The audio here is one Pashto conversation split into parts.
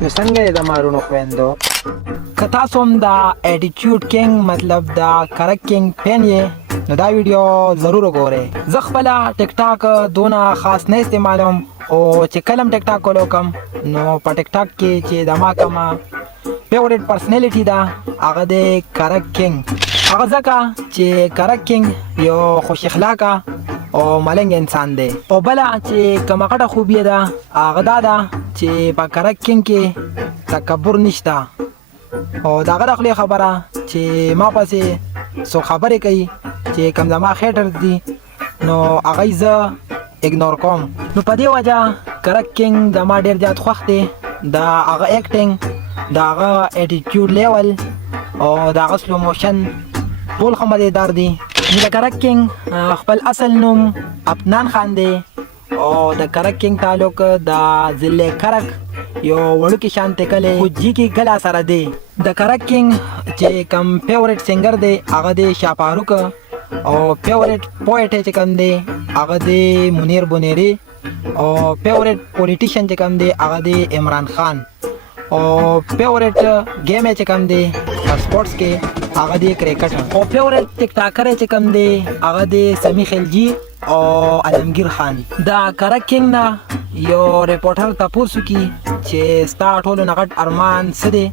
نو څنګه یې د مارونو خویندو که تاسو هم د اټیټیوډ کینګ مطلب د کرک کینګ فین یې نو دا ویډیو ضرور وګورئ. زه خپله ټیک ټاک دونه خاص نه استعمالوم او چې کله هم ټیک ټاک کول وکړم نو په ټیک ټاک کې چې د ما کومه فیورټ پرسنالټي ده هغه دی کرک کینګ. هغه ځکه چې کرک کینګ یو خوش اخلاقه او ملنګ انسان دی. او بله چې کومه غټه خوبي ده هغه دا ده چې په کرک کینګ کې تکبر نشته او د هغه د خولې خبره چې ما پسې څوک خبرې کوي چې کوم زما خیټر دي نو هغه یې زه اګنور کوم. نو په دې وجه کرک کینګ د ما ډېر زیات خوښ دی. د هغه ایکټینګ، د هغه اټیټیوډ لیول او د هغه سلو موشن ټول ښه مزېدار دي. د کرک کینګ خپل اصل نوم افنان خان دی او د کرک کینګ تعلق د ضلع کرک یو وړوکي شانتې کلی خوجي کې ګلا سره دی. د کرک کینګ چې کوم فیورټ سنگر دی هغه دی شاه فاروق او فیورټ پویټ چې کوم دی هغه دی منیر بونیری او فیورټ پولیټیشن چې کوم دی هغه دی عمران خان او فیورټ گیم چې کوم دی سپورټس کې هغه دی کرکټ او فیورټ ټیک ټاکر چې کوم دی هغه دی سمی خلجی او علمگیر خان. د کرک کینګ نه یو ریپورټر تاسو کی چې ستا ټولو نه غټ ارمان څه دی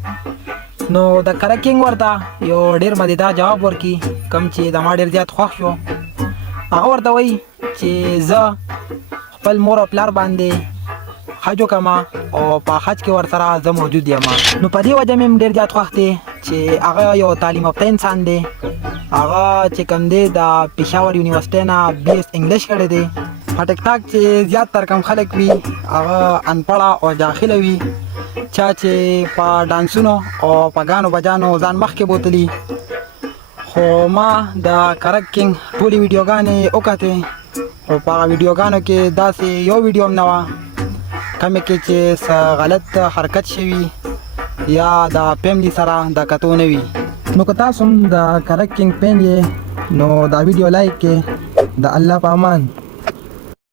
نو د کرک کینګ ورته یو ډیر مزیدار جواب ورکي کوم چې د ما ډیر زیات خوښ شو. هغه ورته وایي چې زه خپل مور او پلار باندې حج وکړم او په حج کې ورسره زه موجود یم. نو په دې وجه مې هم ډیر زیات خوښ دی چې هغه یو تعلیم یافته انسان دی. هغه چې کوم دی د پېښور یونیورسټۍ نه بی ایس انګلیش کړی دی. په ټیک ټاک چې زیات تر کم خلک وي هغه انپړه او جاهله وي، چا چې په ډانسونو او په ګانو بجانو ځان مخکې بوتلي. خو ما د کرک کینګ ټولې ویډیوګانې وکتې او په هغه ویډیوګانو کې داسې یو ویډیو هم نه وه کومې کې چې څه غلط حرکت شوي یا د فیملی سره د کتو نه وي. نو که تاسو هم د کرک کینګ فین یې نو دا ویډیو لایک کړئ. د الله په امان.